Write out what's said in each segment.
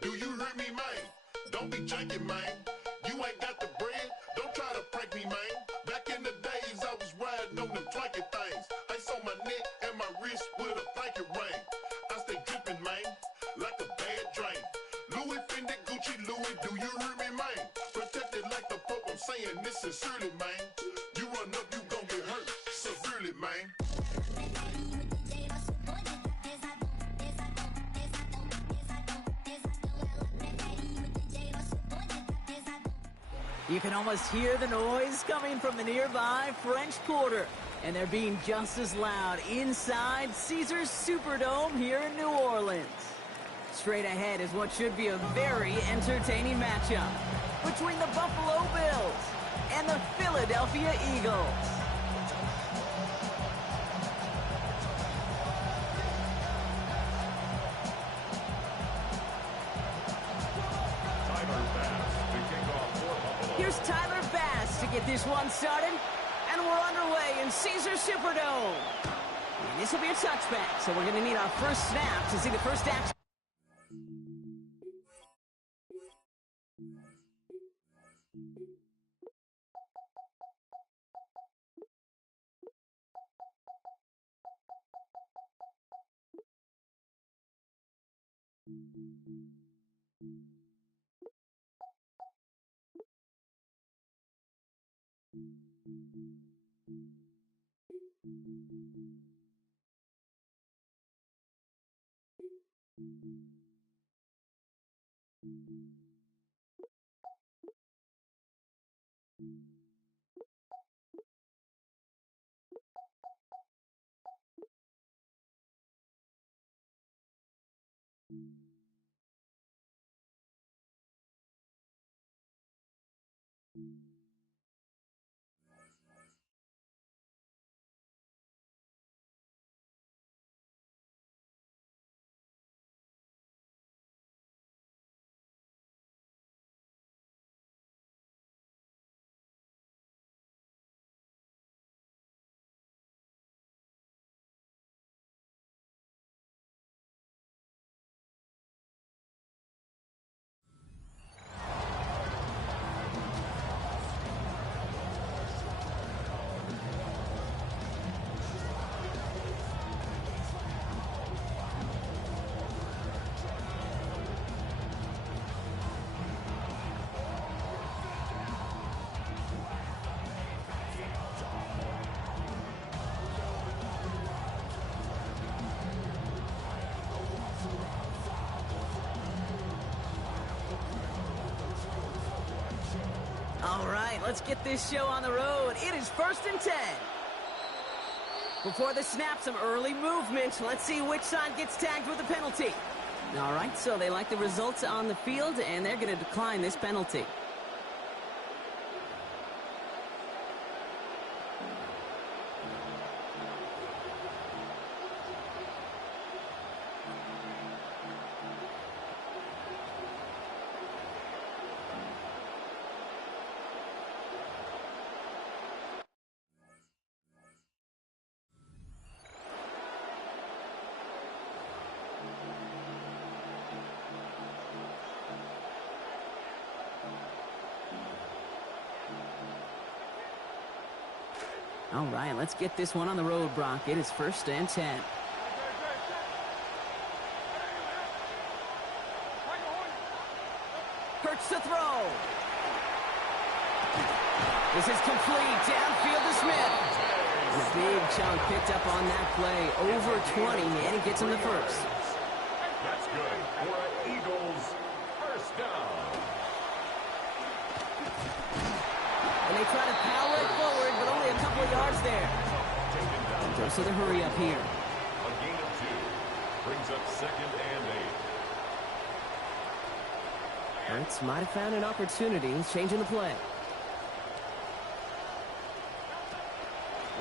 Do you hear me, man? Don't be janking, man. You ain't got the bread, don't try to prank me, man. Back in the days, I was riding on them flanky things. Ice on my neck and my wrist with a blanket ring. I stay dripping, man, like a bad drain. Louis, Fendi, Gucci, Louis, do you hear me, man? Protected like the Pope, I'm saying this sincerely, man. You run up, you gon' get hurt severely, man. You can almost hear the noise coming from the nearby French Quarter, and they're being just as loud inside Caesars Superdome here in New Orleans. Straight ahead is what should be a very entertaining matchup between the Buffalo Bills and the Philadelphia Eagles. Here's Tyler Bass to get this one started, and we're underway in Caesars Superdome. And this will be a touchback, so we're going to need our first snap to see the first action. All right, let's get this show on the road. It is 1st and 10. Before the snap, some early movement. Let's see which side gets tagged with a penalty. All right, so they like the results on the field, and they're going to decline this penalty. All right, let's get this one on the road, Brock. It is 1st and 10. Hurts to throw. This is complete. Downfield to Smith. And a big chunk picked up on that play. Over 20, and he gets him the first. That's good for an Eagles first down. And they try to power it forward, but only a couple of yards there. Goes to the hurry up here. A gain of 2 brings up 2nd and 8. Hurts might have found an opportunity. He's changing the play.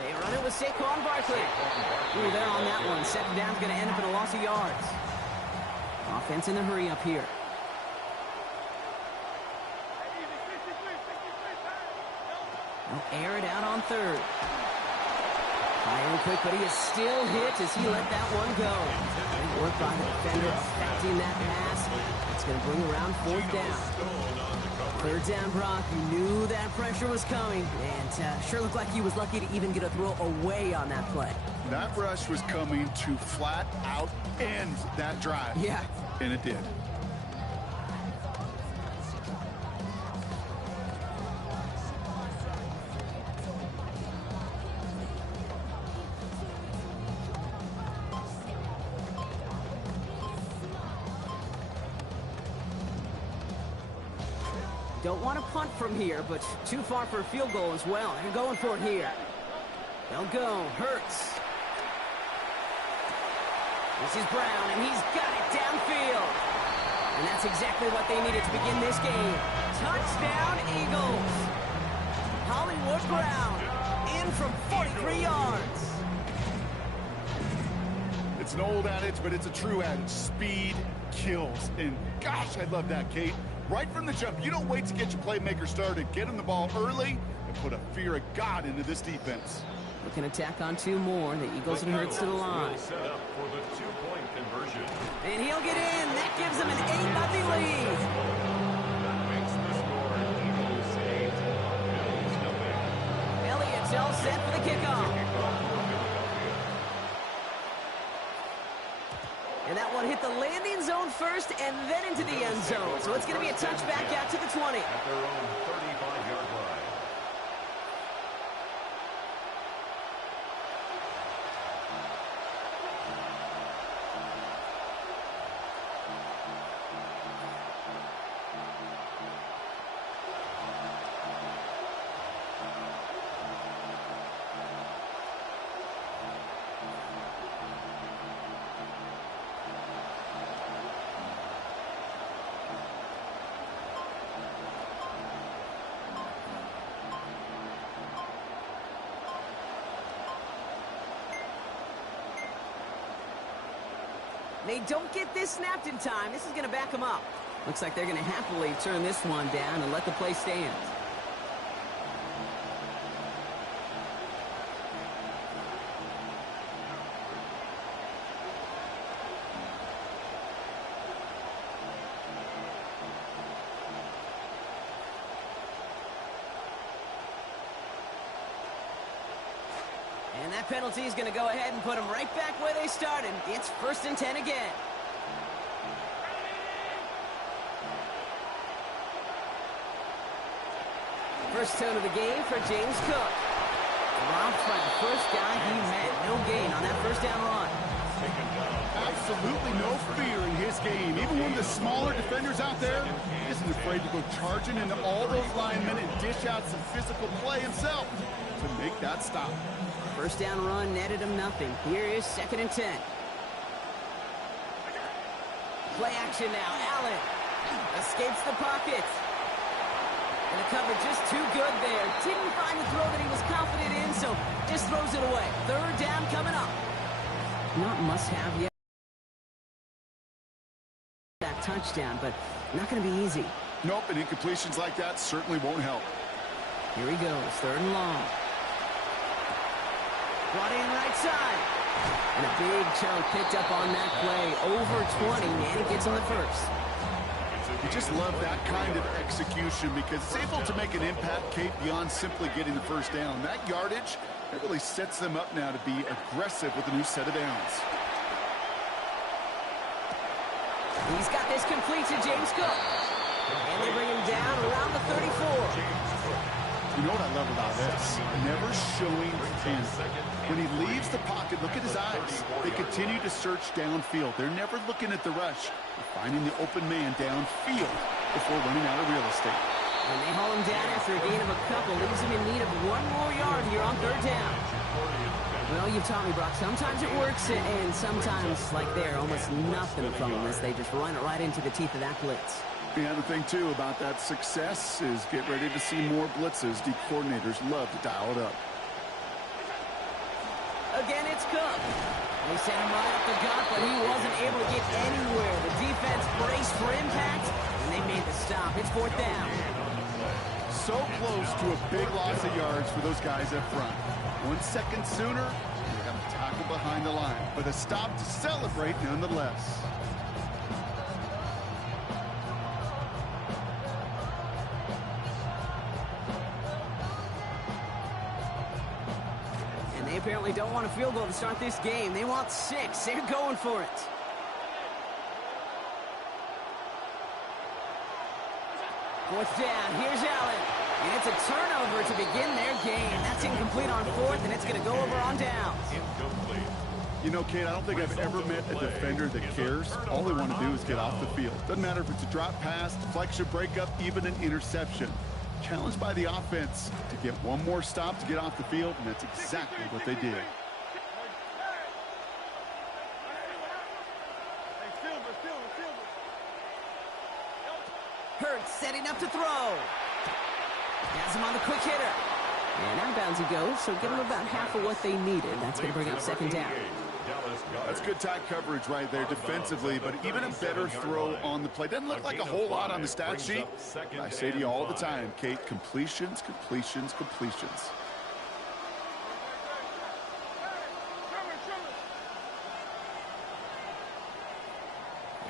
They run it with Saquon Barkley. Ooh, they're on that one. 2nd down's going to end up in a loss of yards. Offense in the hurry up here. They'll air it out on 3rd. Firing quick, but he is still hit as he let that one go. Great work by the defender, affecting that pass. It's going to bring around 4th down. 3rd down, Brock. You knew that pressure was coming, and sure looked like he was lucky to even get a throw away on that play. That rush was coming to flat out end that drive. Yeah. And it did. Don't want to punt from here, but too far for a field goal as well. They're going for it here. They'll go. Hurts. This is Brown, and he's got it downfield. And that's exactly what they needed to begin this game. Touchdown, Eagles. Hollywood Brown in from 43 yards. It's an old adage, but it's a true adage. Speed kills. And gosh, I love that, Kate. Right from the jump, you don't wait to get your playmaker started. Get him the ball early and put a fear of God into this defense. Looking to tack on 2 more. The Eagles and Hurts to the line. Set up for the 2-point conversion. And he'll get in. That gives them an 8-0 lead. That makes the score Eagles 8, Bills 0. Elliott's all set for the kickoff. And that one hit the landing zone first and then into the end zone. So it's going to be a touchback out to the 20. At their own 35-yard line. They don't get this snapped in time. This is going to back them up. Looks like they're going to happily turn this one down and let the play stand. And that penalty is going to go ahead and put them right back where they started. It's 1st and 10 again. First tone of the game for James Cook. Robbed by the first guy he met. No gain on that 1st down run. Absolutely no fear in his game. Even one of the smaller defenders out there isn't afraid to go charging into all those linemen and dish out some physical play himself to make that stop. 1st down run netted him nothing. Here is 2nd and 10. Play action now. Allen escapes the pocket. And the coverage just too good there. Didn't find the throw that he was confident in, so just throws it away. 3rd down coming up. Not must-have yet. That touchdown, but not going to be easy. Nope, and incompletions like that certainly won't help. Here he goes. 3rd and long. Brought in right side. And a big chunk picked up on that play. Over 20, and it gets on the 1st. You just love that kind of execution because it's able to make an impact, Kate, beyond simply getting the 1st down. That yardage, that really sets them up now to be aggressive with a new set of downs. He's got this complete to James Cook. And they bring him down around the 34. You know what I love about this? Never showing panic. When he leaves the pocket, look at his eyes. They continue to search downfield. They're never looking at the rush. They're finding the open man downfield before running out of real estate. And they haul him down after a gain of a couple. Leaves him in need of 1 more yard here on 3rd down. Well, you've taught me, Brock. Sometimes it works, and sometimes, like there, almost nothing from them as they just run it right into the teeth of that blitz. The other thing, too, about that success is get ready to see more blitzes. Deep coordinators love to dial it up. Again, it's Cook. They sent him right up the gut, but he wasn't able to get anywhere. The defense braced for impact, and they made the stop. It's 4th down. So close to a big loss of yards for those guys up front. 1 second sooner, tackle behind the line, but a stop to celebrate nonetheless. And they apparently don't want a field goal to start this game. They want 6. They're going for it. Fourth down, here's Allen. And it's a turnover to begin their game. That's incomplete on 4th, and it's going to go over on downs. Incomplete. You know, Kate, I don't think I've ever met a defender that cares. All they want to do is get off the field. Doesn't matter if it's a drop pass, deflection, breakup, even an interception. Challenged by the offense to get one more stop to get off the field, and that's exactly what they did. Hurts setting up to throw. Has him on the quick hitter. And out of bounds he goes, so give him about half of what they needed. That's going to bring up 2nd down. That's good tight coverage right there defensively, but even a better throw on the play. Doesn't look like a whole lot on the stat sheet. I say to you all the time, Kate, completions, completions, completions.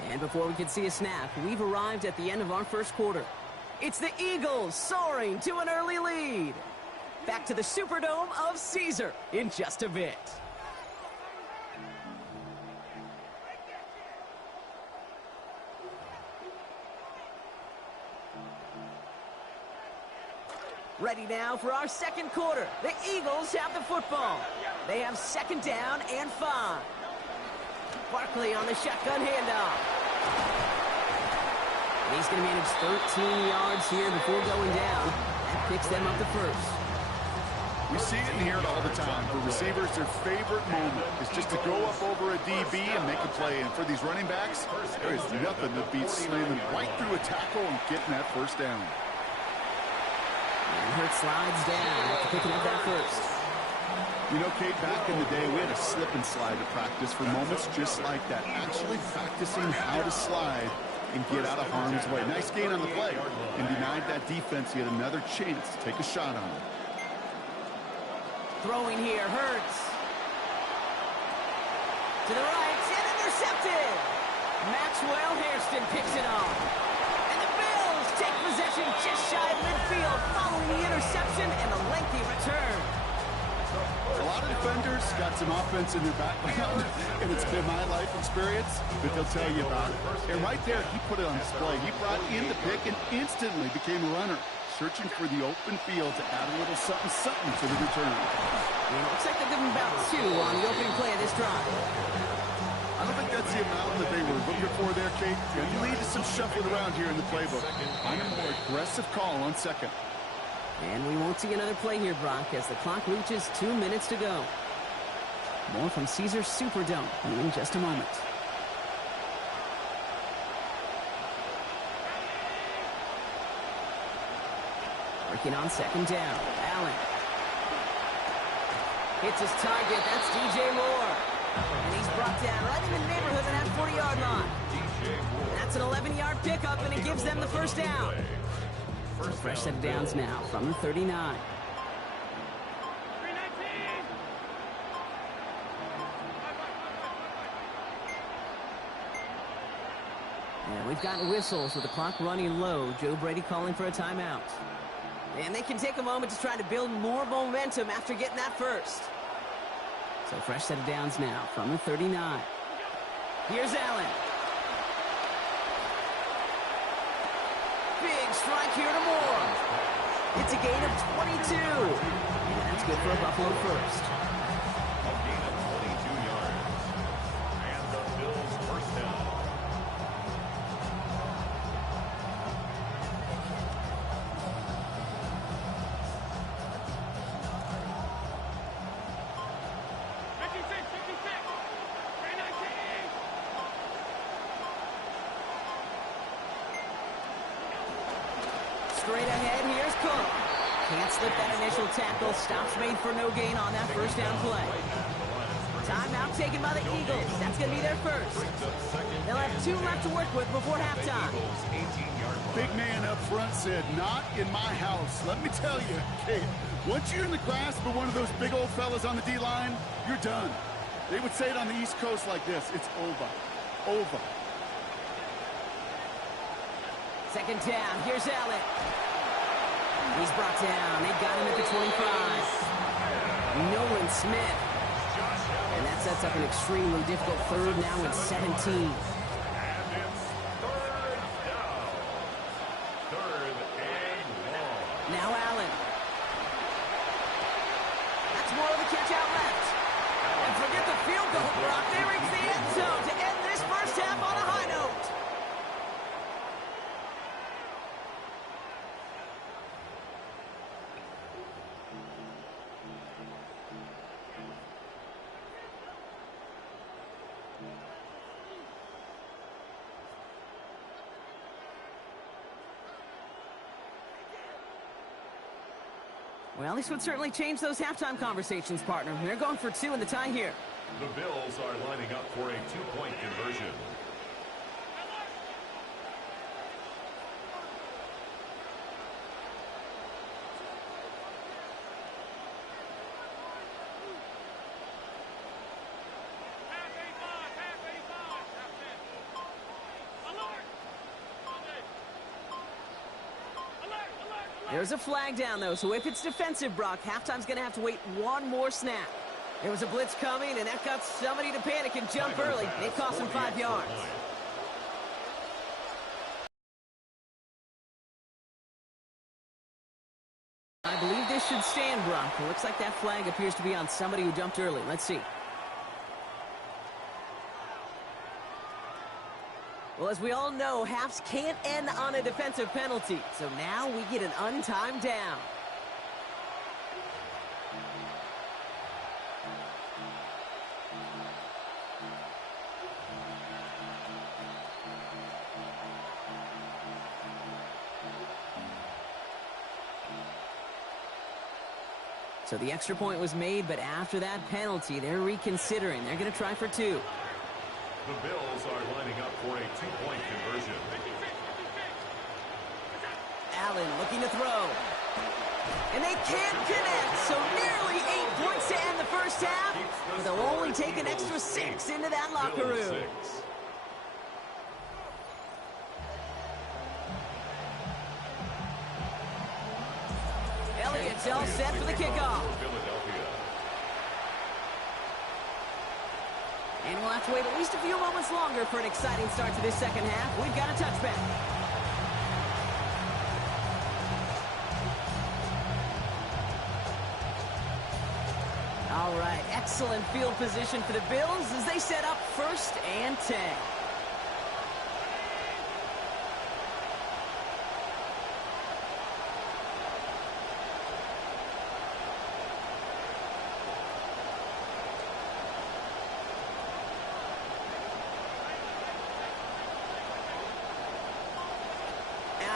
And before we can see a snap, we've arrived at the end of our first quarter. It's the Eagles soaring to an early lead. Back to the Superdome of Caesar in just a bit. Ready now for our second quarter. The Eagles have the football. They have 2nd down and 5. Barkley on the shotgun handoff. He's going to manage 13 yards here before going down. That picks them up the first. We see it and hear it all the time. For receivers, their favorite moment is just to go up over a DB and make a play. And for these running backs, there is nothing that beats slamming right through a tackle and getting that first down. And Hurts slides down after picking up that first. You know, Kate, back in the day, we had a slip and slide to practice for moments just like that. Actually practicing how to slide and get out of harm's way. Nice gain on the play. And denied that defense yet another chance to take a shot on him. Throwing here, Hurts. To the right, and intercepted. Maxwell Hairston picks it off. And the Bills take possession just shy of midfield following the interception and the lengthy return. A lot of defenders got some offense in their background, and it's been my life experience that they'll tell you about it. And right there, he put it on display. He brought in the pick and instantly became a runner, searching for the open field to add a little something to the return. And it looks like they're giving about 2 on the opening play of this drive. I don't think that's the amount that they were looking for there, Kate. Going to lead to some shuffling around here in the playbook. Find a more aggressive call on 2nd. And we won't see another play here, Brock, as the clock reaches 2 minutes to go. More from Caesars Superdome in just a moment. Working on 2nd down. Allen. Hits his target. That's DJ Moore. And he's brought down right in the neighborhood of that 40-yard line. That's an 11-yard pickup, and it gives them the first down. So fresh set of downs now from the 39. And we've got whistles with the clock running low. Joe Brady calling for a timeout. And they can take a moment to try to build more momentum after getting that first. So fresh set of downs now from the 39. Here's Allen. Big strike here to Moore. It's a gain of 22. And that's good for a Buffalo first. A gain of 22 yards. And the Bills first down. Straight ahead, here's Cook. Can't slip that initial tackle. Stops made for no gain on that first down play. Timeout taken by the Eagles. That's going to be their first. They'll have 2 left to work with before halftime. Big man up front said, not in my house. Let me tell you, Kate, once you're in the grasp of one of those big old fellas on the D-line, you're done. They would say it on the East Coast like this. It's over. Over. Second down. Here's Allen. He's brought down. They got him at the 25. Nolan Smith. And that sets up an extremely difficult third now and 17. Now Allen. That's more of the catch out left. And forget the field goal, Brock. They reach the end zone to end this first half on a high note. Well, this would certainly change those halftime conversations, partner. They're going for 2 in the tie here. The Bills are lining up for a 2-point conversion. There's a flag down, though, so if it's defensive, Brock, halftime's going to have to wait one more snap. There was a blitz coming, and that got somebody to panic and jump early. It cost him 5 yards. I believe this should stand, Brock. It looks like that flag appears to be on somebody who jumped early. Let's see. Well, as we all know, halves can't end on a defensive penalty. So now we get an untimed down. So the extra point was made, but after that penalty, they're reconsidering. They're going to try for 2. The Bills are lining up for a 2-point conversion. Allen looking to throw. And they can't connect, so nearly 8 points to end the first half. But they'll only take an extra 6 into that locker room. Elliott's all set for the kickoff. And we'll have to wait at least a few moments longer for an exciting start to this second half. We've got a touchback. All right, excellent field position for the Bills as they set up 1st and 10.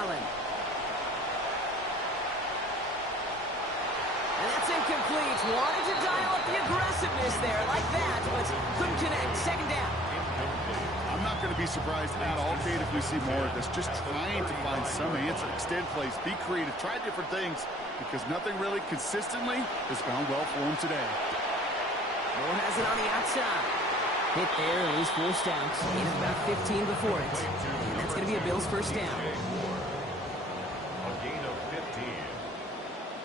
Allen. And that's incomplete. Wanted to dial up the aggressiveness there like that, but couldn't connect. Second down. I'm not going to be surprised at all, Kate, if we see more of this. Just trying to find some answer. Extend plays, be creative, try different things, because nothing really consistently has gone well for him today. Moore has it on the outside. Hit there and he's forced out. Gain of about 15 before it. And that's going to be a Bills first down. A gain of 15.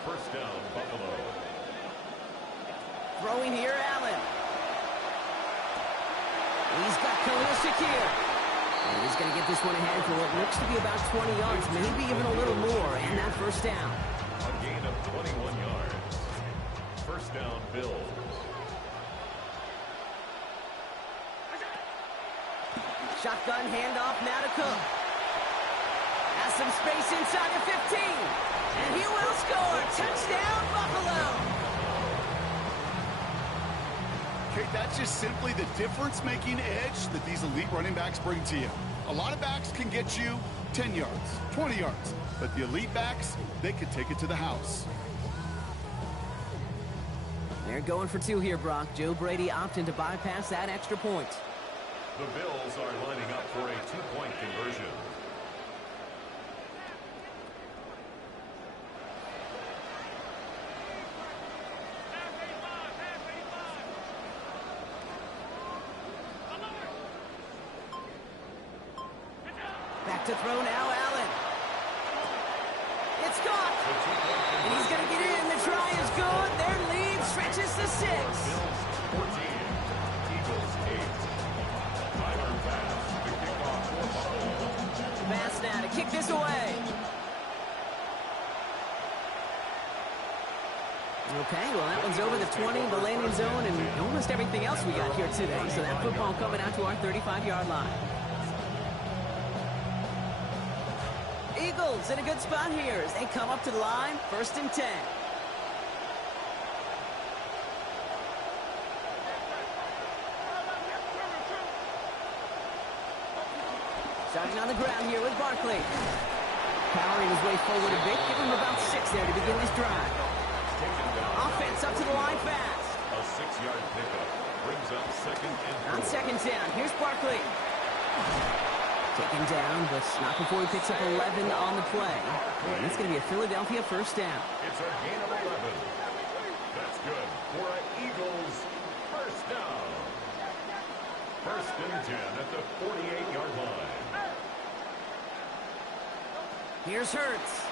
First down, Buffalo. Throwing here, Allen. He's got Khalil Shakir. And he's going to get this one ahead for what looks to be about 20 yards, maybe even a little more, and that first down. A gain of 21 yards. First down, Bills. Shotgun handoff now to Cook. Has some space inside the 15. And he will score. Touchdown, Buffalo. Kate, that's just simply the difference-making edge that these elite running backs bring to you. A lot of backs can get you 10 yards, 20 yards. But the elite backs, they can take it to the house. They're going for 2 here, Brock. Joe Brady opting to bypass that extra point. The Bills are lining up for a 2-point conversion. Back to throw now, Allen. It's caught. And he's going to get in. The try is good. Their lead stretches to 6. Bills 14, Eagles 8. Tyler Bass, the kickoff for Buffalo. Bass now to kick this away. Okay, well, that one's over the 20, the landing zone, and almost everything else we got here today. So that football coming out to our 35-yard line. Eagles in a good spot here as they come up to the line, 1st and 10. Starting on the ground here with Barkley. Powering his way forward a bit, give him about 6 there to begin this drive. Offense up to the line fast. A 6-yard pickup brings up 2nd and 4. On 2nd down, here's Barkley. Taken down, but not before he picks up 11 on the play. And it's going to be a Philadelphia 1st down. It's a gain of 11. That's good for an Eagles 1st down. 1st and 10 at the 48-yard line. Here's Hurts.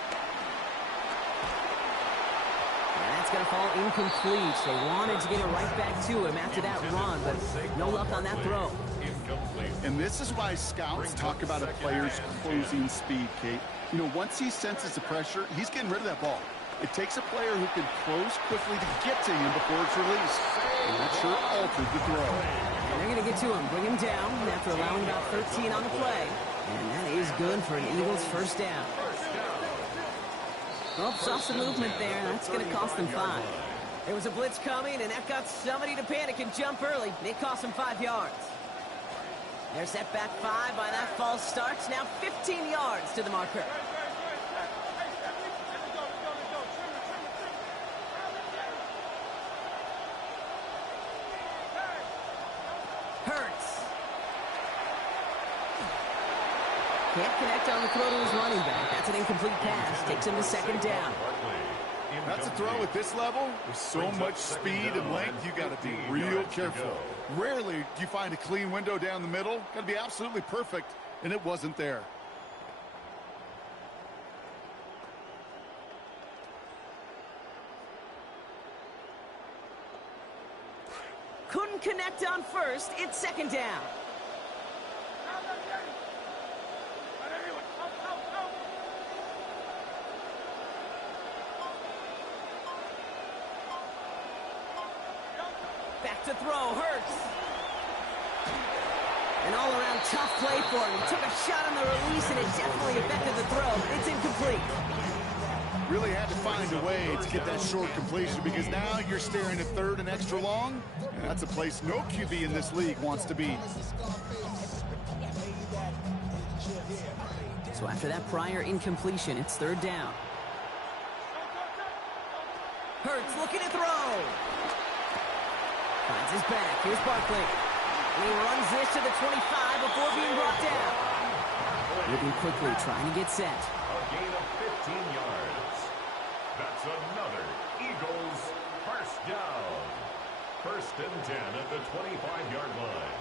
And that's going to fall incomplete. They wanted to get it right back to him after that run, but no luck on that throw. Incomplete. And this is why scouts talk about a player's closing speed, Kate. You know, once he senses the pressure, he's getting rid of that ball. It takes a player who can close quickly to get to him before it's released. And that sure altered the throw. And they're going to get to him, bring him down after allowing about 13 on the play. And that is good for an Eagles 1st down. Oh, saw some movement there. That's going to cost them 5. There was a blitz coming, and that got somebody to panic and jump early. It cost them 5 yards. They're set back 5 by that false start. Now 15 yards to the marker. Hurts. Can't connect on the throw to his running back. That's an incomplete pass. Takes him to 2nd down. That's a throw at this level. With so much speed and length, you got to be real careful. Rarely do you find a clean window down the middle. Got to be absolutely perfect, and it wasn't there. Couldn't connect on 1st. It's 2nd down. Back to throw, Hurts. An all-around tough play for him. He took a shot on the release, and it definitely affected the throw, but it's incomplete. Really had to find a way to get that short completion because now you're staring at 3rd and extra long. And that's a place no QB in this league wants to be. So after that prior incompletion, it's 3rd down. Hurts looking to throw. Finds his back. Here's Barkley. And he runs this to the 25 before being brought down. Moving quickly, trying to get set. A gain of 15 yards. That's another Eagles 1st down. 1st and 10 at the 25-yard line.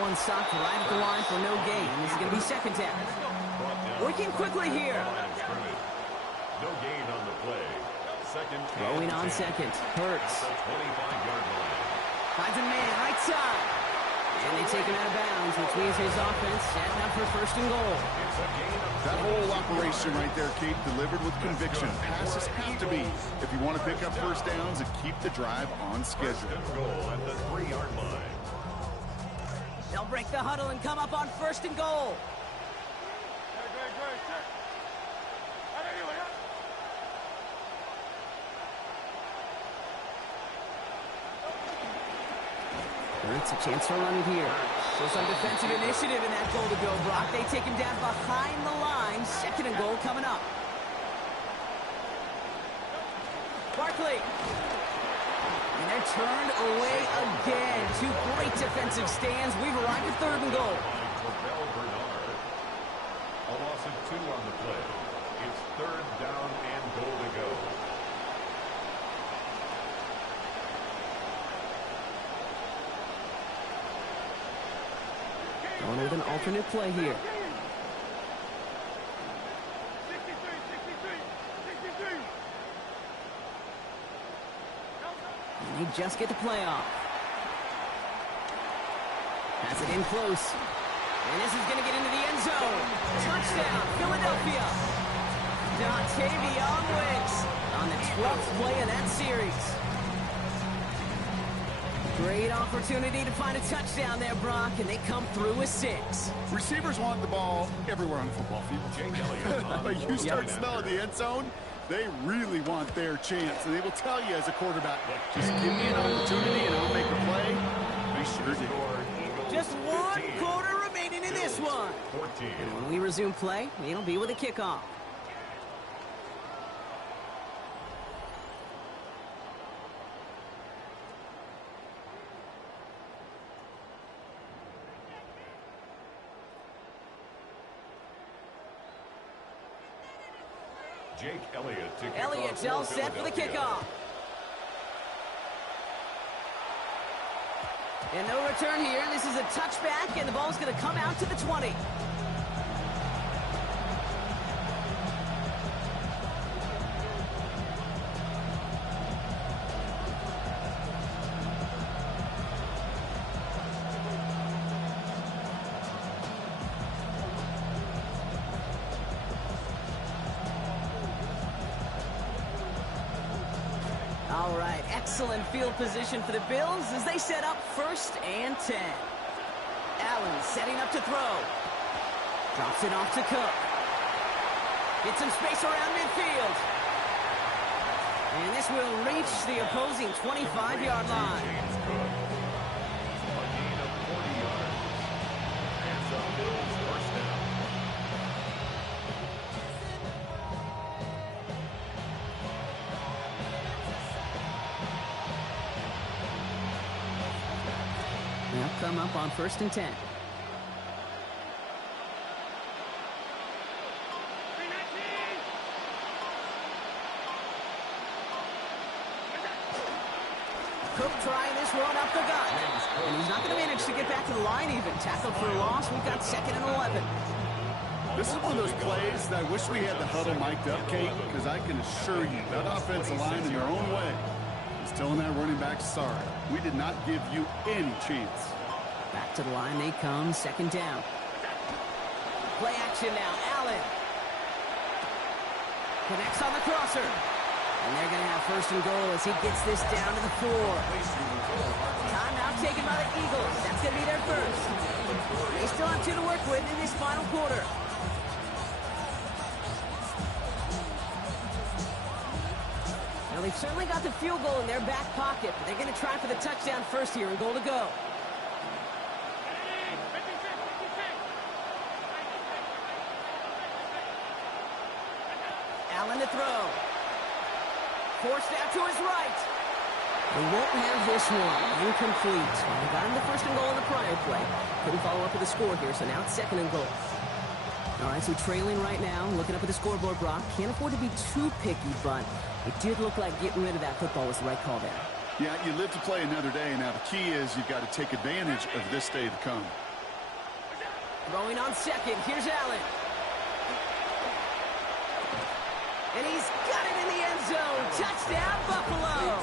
One stopped right at the line for no gain. This is going to be 2nd down. Working quickly here. No gain on the play. 2nd. Throwing on 2nd. Hurts. 25-yard line. Finds a man right side. And they take him out of bounds, which means his offense setting up for 1st and goal. That whole operation right there, Kate, delivered with conviction. Passes have to be if you want to pick up 1st downs and keep the drive on schedule. 1st and goal at the 3-yard line. They'll break the huddle and come up on 1st and goal. Hurts a chance to run it here. So some defensive initiative in that goal to go, Brock. They take him down behind the line. 2nd and goal coming up. Barkley. And they're turned away again. Two great defensive stands. We've arrived at 3rd and goal. Terrell Bernard. A loss of 2 on the play. It's 3rd down and goal to go. Going with an alternate play here. And they just get the play off. Pass it in close. And this is going to get into the end zone. Touchdown, Philadelphia. Dontavion Wicks on the 12th play of that series. Great opportunity to find a touchdown there, Brock, and they come through with 6. Receivers want the ball everywhere on the football field. But you start smelling the end zone, they really want their chance. And they will tell you as a quarterback, just give me an opportunity and I'll make a play. They sure do. Just 1 quarter remaining in this one. 14. And when we resume play, it'll be with a kickoff. Jake Elliott to kick Elliott's off all set for the Philadelphia. kickoff. And no return here. This is a touchback, and the ball's going to come out to the 20. All right, excellent field position for the Bills as they set up 1st and 10. Allen setting up to throw. Drops it off to Cook. Gets some space around midfield. And this will reach the opposing 25-yard line. James Cook. A gain of 40 yards. That's a Bills first down. They'll come up on 1st and 10. Cook trying this one up the gut. And he's not going to manage to get back to the line even. Tackled for a loss. We've got 2nd and 11. This is one of those plays that I wish we had the huddle mic'd up, Kate, because I can assure you that offensive line in their own way is telling that running back, sorry, we did not give you any chance. Back to the line they come. 2nd down. Play action now. Allen. Connects on the crosser. And they're going to have 1st and goal as he gets this down to the 4. Timeout taken by the Eagles. That's going to be their first. They still have 2 to work with in this final quarter. Now, they've certainly got the field goal in their back pocket, but they're going to try for the touchdown first here and goal to go. Allen to throw. Forced out to his right. They won't have this one. Incomplete. They got him the 1st and goal in the prior play. Couldn't follow up with a score here, so now it's 2nd and goal. All right, so trailing right now, looking up at the scoreboard, Brock. Can't afford to be too picky, but it did look like getting rid of that football was the right call there. Yeah, you live to play another day. Now, the key is you've got to take advantage of this day to come. Throwing on 2nd. Here's Allen. And he's got it in the end zone. Touchdown, Buffalo.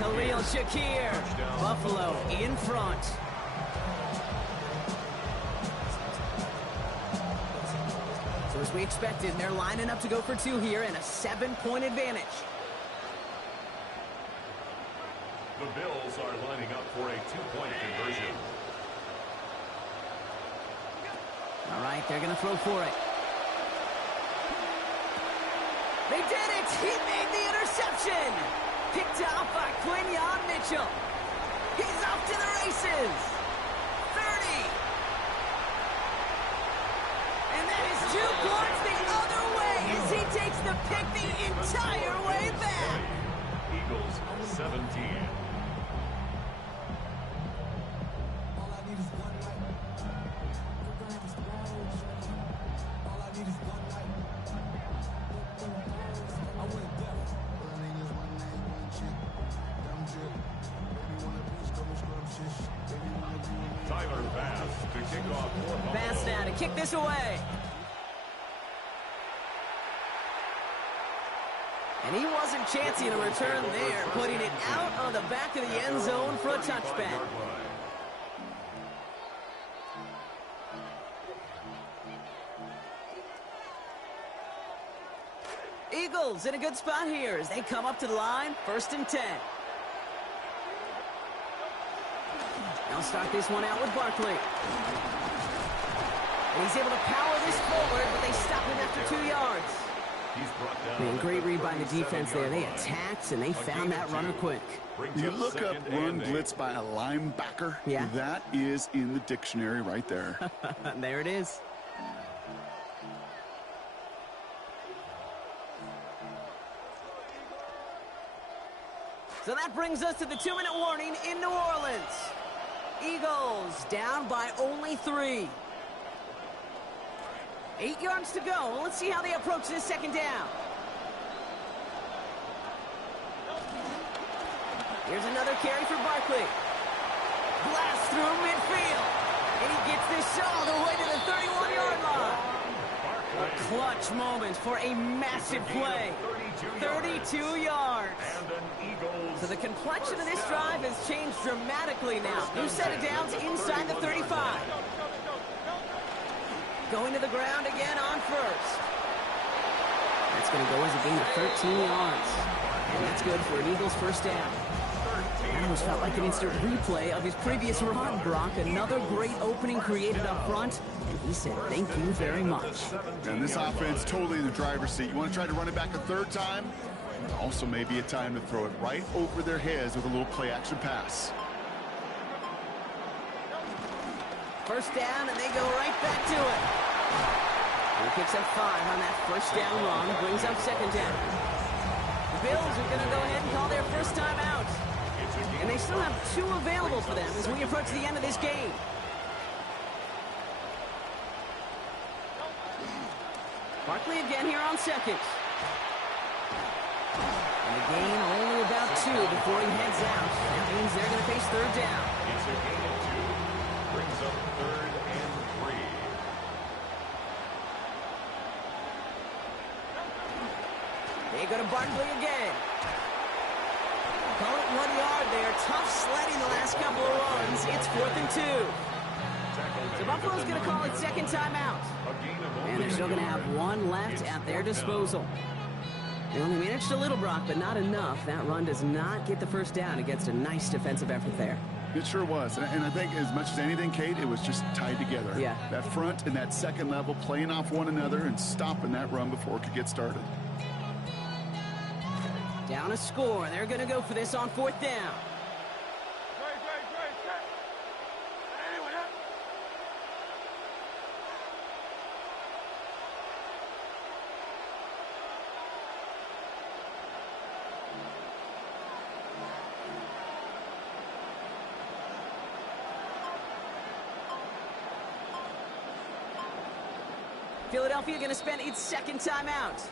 Khalil Shakir. Buffalo in front. So as we expected, they're lining up to go for 2 here and a 7-point advantage. The Bills are lining up for a 2-point conversion. All right, they're going to throw for it. They did it! He made the interception! Picked off by Quinyon Mitchell. He's off to the races! 30! And that is 2 points the other way as he takes the pick the entire way back! Eagles 17, Tyler Bass to kick off for Buffalo. Bass now to kick this away. And he wasn't chancing a return there, putting it out on the back of the end zone for a touchback. Eagles in a good spot here as they come up to the line, 1st and 10. They'll start this one out with Barkley. And he's able to power this forward, but they stop him after 2 yards. Man, great read by the defense there. They attacked, and they found that runner quick. You look up run blitz by a linebacker, yeah. That is in the dictionary right there. There it is. So that brings us to the 2-minute warning in New Orleans. Eagles down by only 3. 8 yards to go. Let's see how they approach this 2nd down. Here's another carry for Barkley. Blast through midfield. And he gets this all the way to the 31-yard line. A clutch moment for a massive play. 32 yards. So the complexion of this drive has changed dramatically now. New set of downs inside the 35. Going to the ground again on 1st. That's going to go as a gain of 13 yards. And that's good for an Eagles 1st down. It almost felt like an instant replay of his previous run, Brock. Another great opening created up front. And he said, thank you very much. And this offense totally in the driver's seat. You want to try to run it back a 3rd time? Also maybe a time to throw it right over their heads with a little play-action pass. 1st down, and they go right back to it. He picks up 5 on that 1st down run, brings up 2nd down. The Bills are going to go ahead and call their 1st time out. And they still have 2 available for them as we approach the end of this game. Barkley again here on 2nd. And the gain only about 2 before he heads out. That means they're going to face 3rd down. It's a gain of 2. Brings up 3rd and 3. They go to Barkley again. Call it 1 yard there. Tough sledding the last couple of runs. It's 4th and 2. So Buffalo's going to call it 2nd timeout. And they're still going to have 1 left at their disposal. They only managed a little, Brock, but not enough. That run does not get the 1st down against a nice defensive effort there. It sure was. And I think as much as anything, Kate, it was just tied together. Yeah. That front and that 2nd level playing off one another and stopping that run before it could get started. Down a score. They're going to go for this on 4th down. Philadelphia going to spend its 2nd timeout.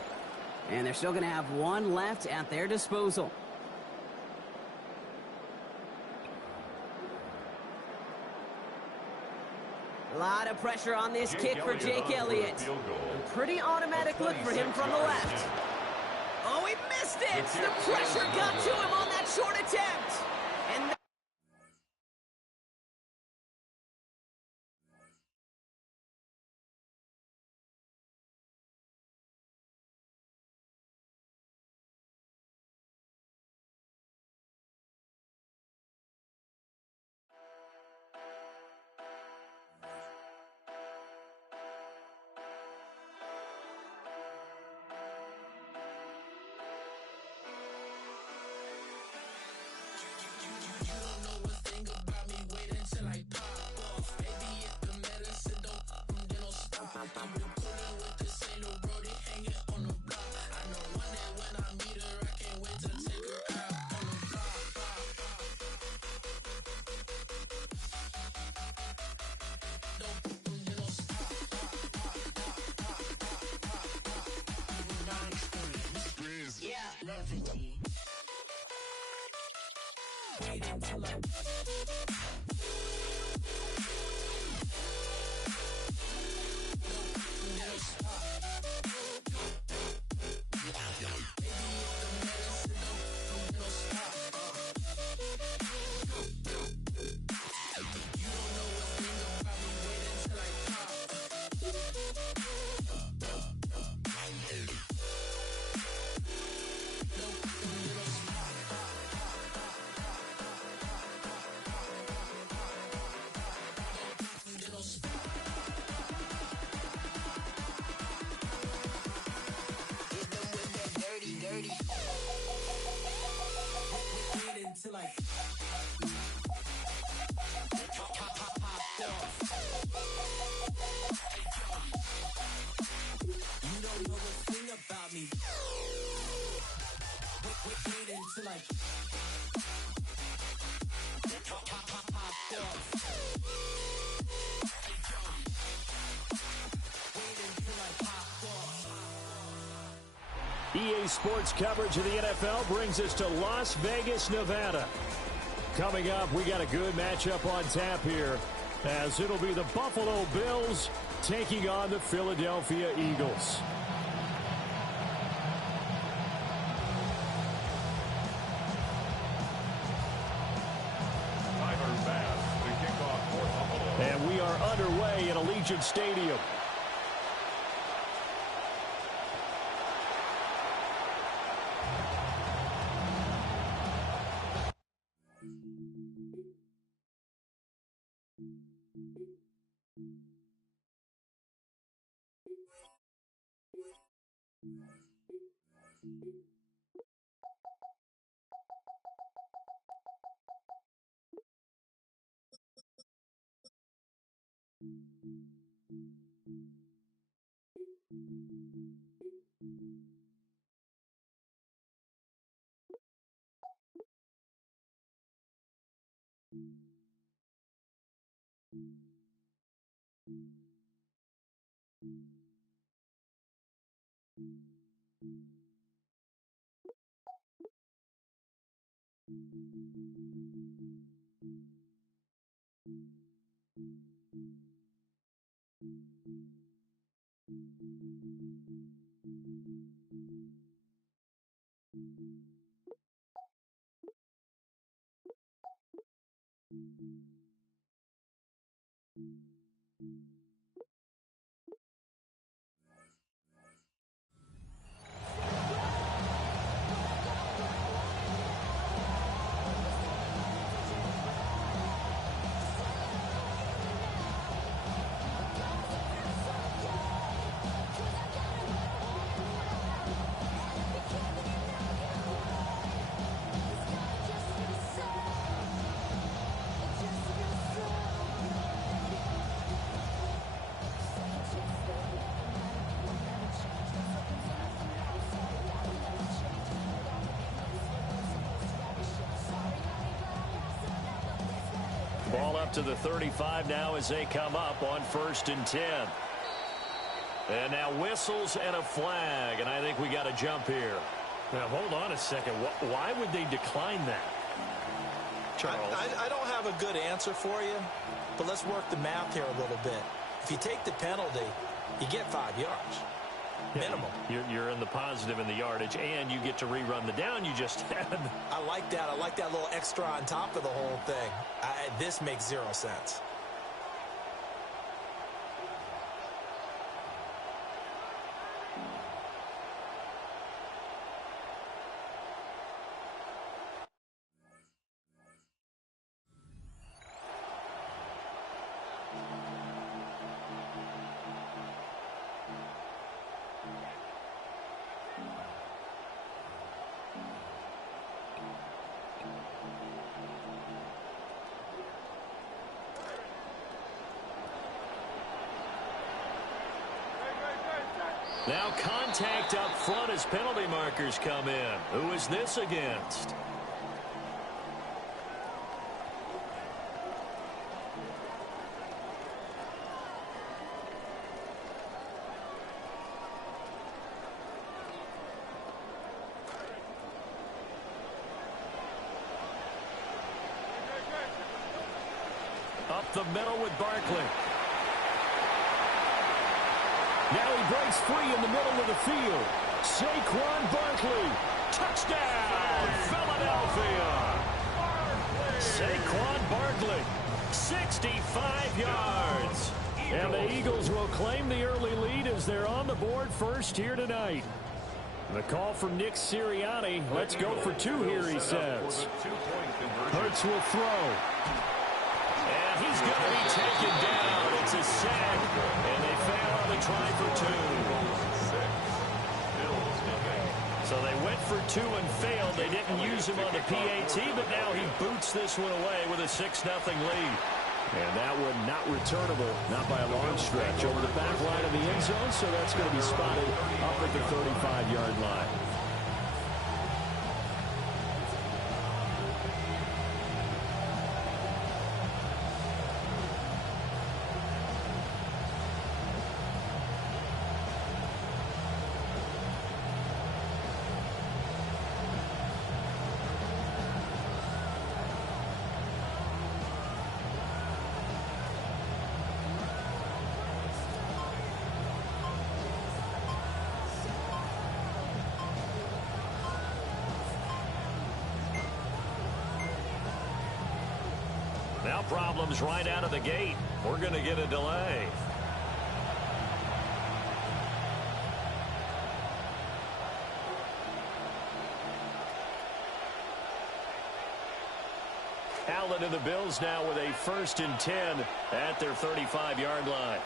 And they're still going to have 1 left at their disposal. A lot of pressure on this kick for Jake Elliott. A pretty automatic look for him from the left. Oh, he missed it! The pressure got to him on that short attempt. And EA Sports coverage of the NFL brings us to Las Vegas, Nevada. Coming up, we got a good matchup on tap here, as it'll be the Buffalo Bills taking on the Philadelphia Eagles. And we are underway at Allegiant Stadium. Ball up to the 35 now as they come up on 1st and 10. And now whistles and a flag, and I think we got a jump here. Now, hold on a second. Why would they decline that? Charles? I don't have a good answer for you, but let's work the math here a little bit. If you take the penalty, you get 5 yards. Minimum. You're in the positive in the yardage, and you get to rerun the down you just had. I like that. I like that little extra on top of the whole thing. This makes 0 sense. Now contact up front as penalty markers come in. Who is this against? Up the middle with Barkley. Now he breaks free in the middle of the field. Saquon Barkley. Touchdown, Philadelphia. Saquon Barkley, 65 yards. And the Eagles will claim the early lead as they're on the board first here tonight. The call from Nick Sirianni. Let's go for 2 here, he says. Hurts will throw. And he's going to be taken down. It's a sack. And they fail on the try for 2. So they went for 2 and failed. They didn't use him on the PAT, but now he boots this one away with a 6-0 lead. And that one not returnable, not by a long stretch, over the back line of the end zone, so that's going to be spotted up at the 35-yard line. Now problems right out of the gate. We're going to get a delay. Allen and the Bills now with a 1st and 10 at their 35-yard line.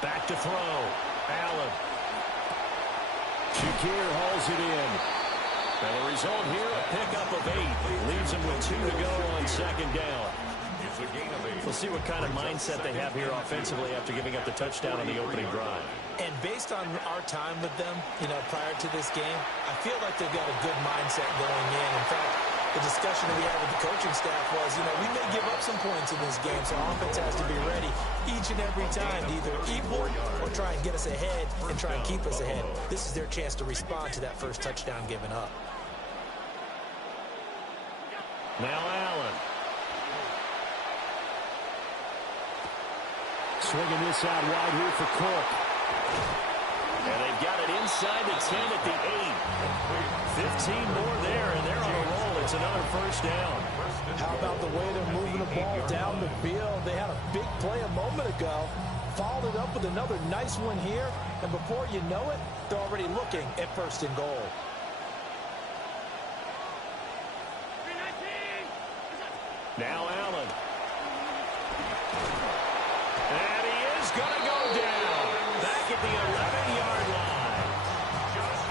Back to throw. Allen. Shakir hauls it in. And the result here, a pickup of 8. Leaves him with 2 to go on 2nd down. We'll see what kind of mindset they have here offensively after giving up the touchdown on the opening drive. And based on our time with them, prior to this game, I feel like they've got a good mindset going in. In fact, the discussion that we had with the coaching staff was, we may give up some points in this game, so offense has to be ready each and every time to either equal or try and get us ahead and try and keep us ahead. This is their chance to respond to that first touchdown given up. Now Allen. Swinging this out wide here for Cook. And they've got it inside the 10 at the 8. 15 more there, and they're on a roll. It's another 1st down. How about the way they're moving the ball down the field? They had a big play a moment ago. Followed it up with another nice one here. And before you know it, they're already looking at 1st and goal. Now Allen. And he is going to go down. Back at the 11-yard line.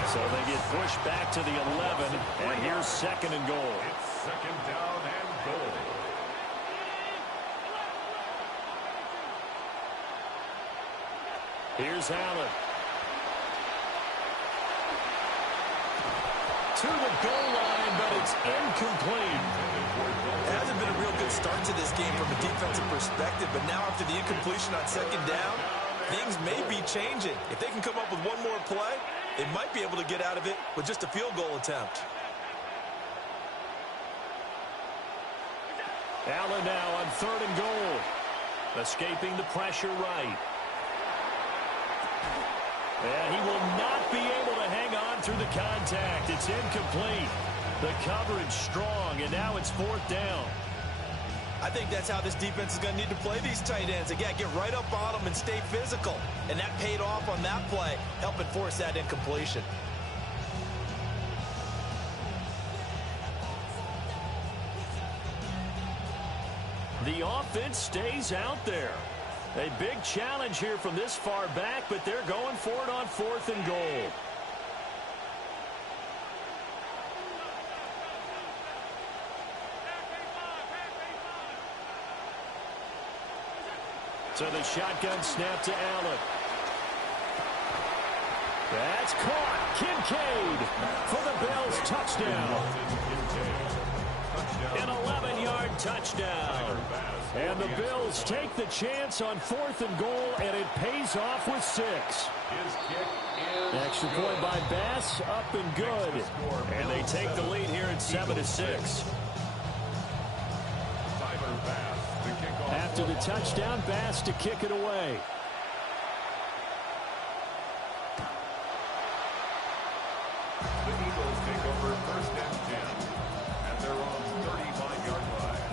So they get pushed back to the 11. And here's 2nd and goal. It's 2nd down and goal. Here's Allen. To the goal line, but it's incomplete. It hasn't been a real good start to this game from a defensive perspective, but now after the incompletion on 2nd down, things may be changing. If they can come up with one more play, they might be able to get out of it with just a field goal attempt. Allen now on 3rd and goal. Escaping the pressure right. And he will not be able to hang on through the contact. It's incomplete. The coverage strong, and now it's 4th down. I think that's how this defense is going to need to play these tight ends. Again, get right up on them and stay physical. And that paid off on that play, helping force that incompletion. The offense stays out there. A big challenge here from this far back, but they're going for it on 4th and goal. So the shotgun snap to Allen. That's caught. Kincaid for the Bills touchdown. An 11-yard touchdown. And the Bills take the chance on 4th and goal, and it pays off with 6. Extra point by Bass, up and good. And they take the lead here at 7-6. After the touchdown, Bass to kick it away. The Eagles take over 1st and 10 at their own 35-yard line.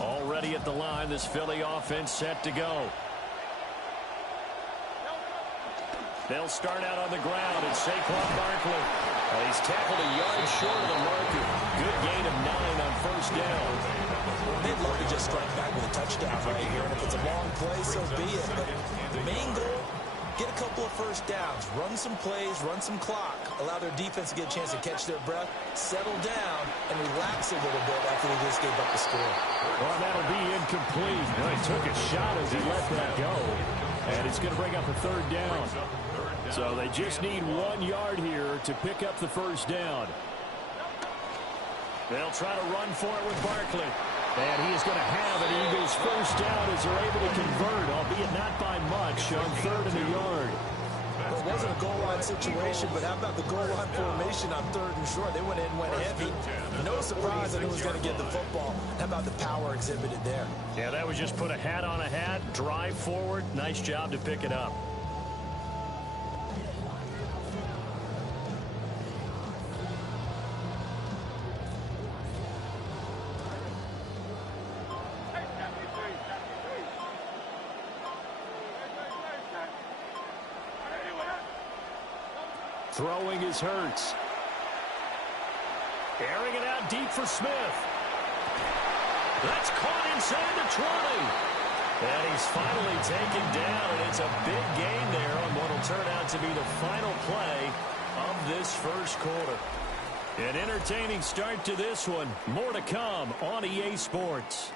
Already at at the line. This Philly offense set to go. They'll start out on the ground. It's Saquon Barkley. He's tackled a yard short of the marker. Good gain of 9 on first down. They'd love to just strike back with a touchdown right here. And if it's a long play, so be it. But the main goal, get a couple of first downs. Run some plays, run some clock. Allow their defense to get a chance to catch their breath, settle down, and relax a little bit after they just gave up the score. Well, that'll be incomplete. Well, he took a shot as he let that go. And it's going to bring up a third down. So they just need 1 yard here to pick up the first down. They'll try to run for it with Barkley. And he is going to have an Eagles first down as they're able to convert, albeit not by much, on 3rd and a yard. Well, it wasn't a goal line situation, but how about the goal line formation on 3rd and short? They went in, went heavy. No surprise that it was going to get the football. How about the power exhibited there? Yeah, that was just put a hat on a hat, drive forward. Nice job to pick it up. Throwing is Hurts. Airing it out deep for Smith. That's caught inside the 20. And he's finally taken down, and it's a big gain there on what will turn out to be the final play of this first quarter. An entertaining start to this one. More to come on EA Sports.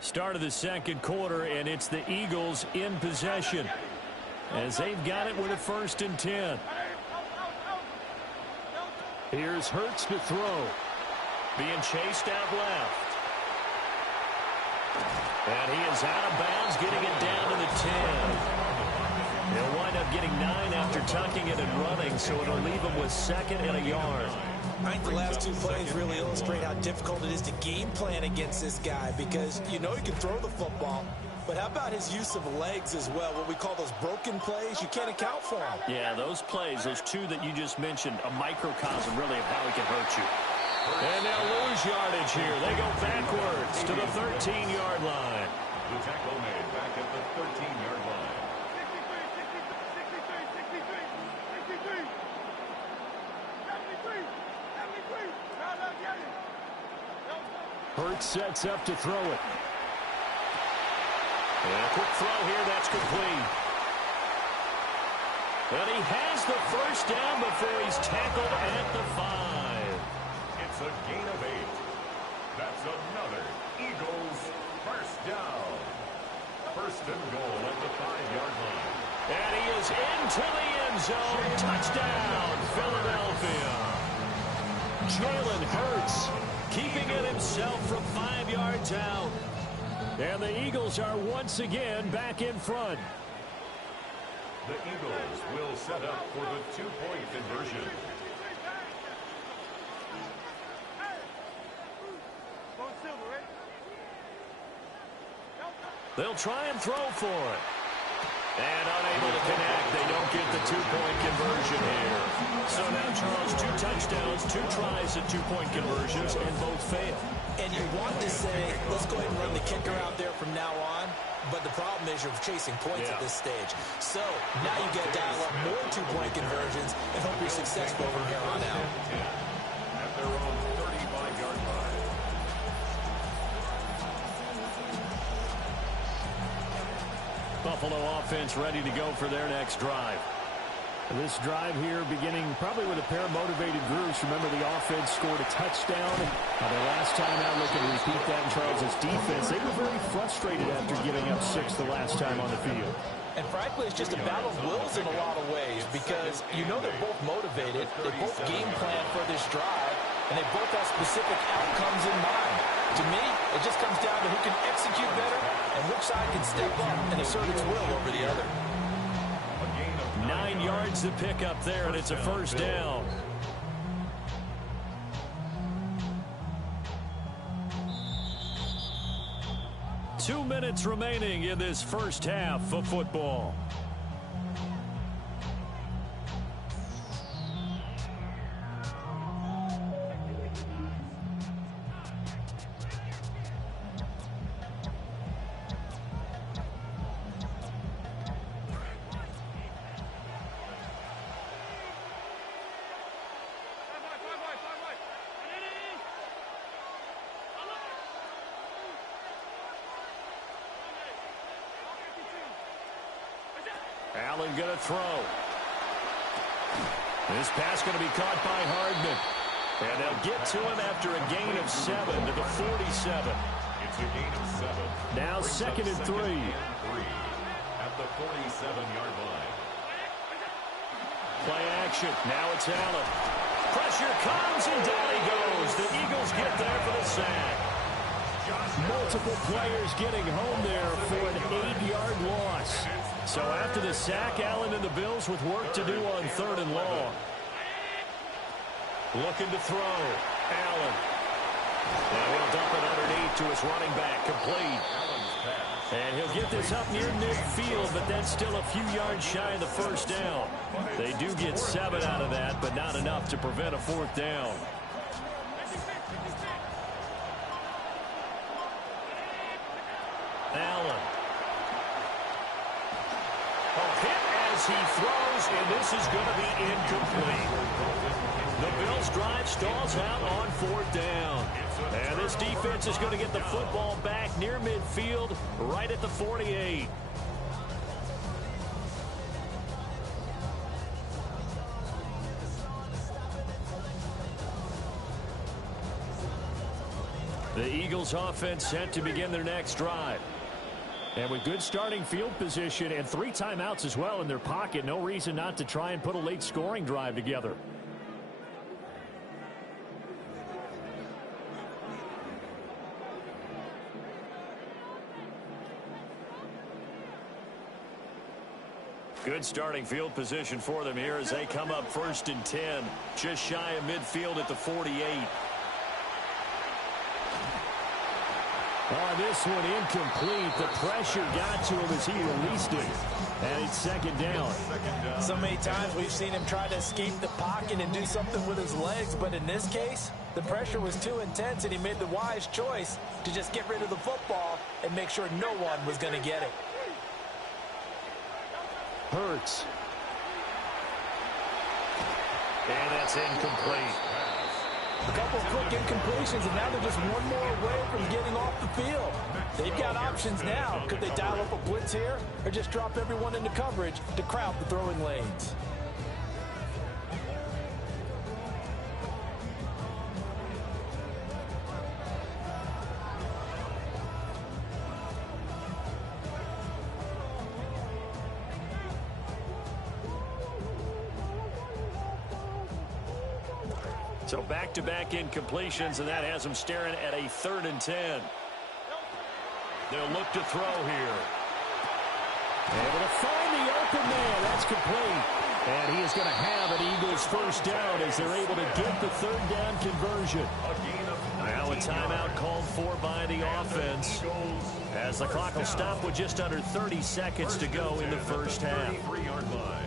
Start of the second quarter, and it's the Eagles in possession as they've got it with a 1st and 10. Here's Hurts to throw. Being chased out left. And he is out of bounds, getting it down to the 10. He'll wind up getting 9 after tucking it and running, so it'll leave him with 2nd and a yard. I think the last 2 plays really illustrate how difficult it is to game plan against this guy, because you know he can throw the football, but how about his use of legs as well? What we call those broken plays, you can't account for them. Yeah, those plays, those 2 that you just mentioned, a microcosm really of how he can hurt you. And they'll lose yardage here. They go backwards to the 13-yard line. The tackle made back at the 13-yard line. Hurts sets up to throw it. And a quick throw here, that's complete. And he has the first down before he's tackled at the 5. It's a gain of 8. That's another Eagles first down. 1st and goal at the 5-yard line. And he is into the end zone. Touchdown, Philadelphia. Jalen Hurts keeping it himself from 5 yards out. And the Eagles are once again back in front. The Eagles will set up for the 2-point conversion. They'll try and throw for it. And unable to connect. They don't get the 2-point conversion here. So now, Charles, 2 touchdowns, 2 tries at 2-point conversions, and both fail. And you want to say, let's go ahead and run the kicker out there from now on. But the problem is you're chasing points at this stage. So now you got to dial up more 2-point conversions and hope you're successful from here on out. At their own 35-yard line. Buffalo offense ready to go for their next drive. This drive here beginning probably with a pair of motivated groups. Remember, the offense scored a touchdown. Their last time out, looking to repeat that in Charles' defense. They were very frustrated after giving up 6 the last time on the field. And frankly, it's just a battle of wills in a lot of ways, because you know they're both motivated. They both game plan for this drive. and they both have specific outcomes in mind. To me, it just comes down to who can execute better and which side can step up and assert its will over the other. 9 yards to pick up there, and it's a first down. Two minutes remaining in this first half of football. Allen going to throw. This pass going to be caught by Hardman. And they'll get to him after a gain of 7 to the 47. It's a gain of 7. Now second and 3. At the 47-yard line. Play action. Now it's Allen. Pressure comes and down he goes. The Eagles get there for the sack. Multiple players getting home there for an 8-yard loss. So after the sack, Allen and the Bills with work to do on 3rd and long. Looking to throw. Allen. And he'll dump it underneath to his running back. Complete. And he'll get this up near midfield, but then still a few yards shy of the first down. They do get 7 out of that, but not enough to prevent a 4th down. Allen. He throws, and this is going to be incomplete. The Bills' drive stalls out on 4th down. And this defense is going to get the football back near midfield, right at the 48. The Eagles' offense set to begin their next drive. And with good starting field position and 3 timeouts as well in their pocket, no reason not to try and put a late scoring drive together. Good starting field position for them here as they come up 1st and 10, just shy of midfield at the 48. Oh, this one incomplete. The pressure got to him as he released it. And it's 2nd down. So many times we've seen him try to escape the pocket and do something with his legs, but in this case, the pressure was too intense and he made the wise choice to just get rid of the football and make sure no one was going to get it. Hurts. And that's incomplete. A couple of quick incompletions, and now they're just one more away from getting off the field. They've got options now. Could they dial up a blitz here or just drop everyone into coverage to crowd the throwing lanes? So back-to-back incompletions, and that has them staring at a 3rd and 10. They'll look to throw here. Able to find the open man. That's complete. And he is going to have an Eagles 1st down as they're able to get the 3rd down conversion. Now a timeout called for by the offense as the clock will stop with just under 30 seconds to go in the first half. 3-yard line.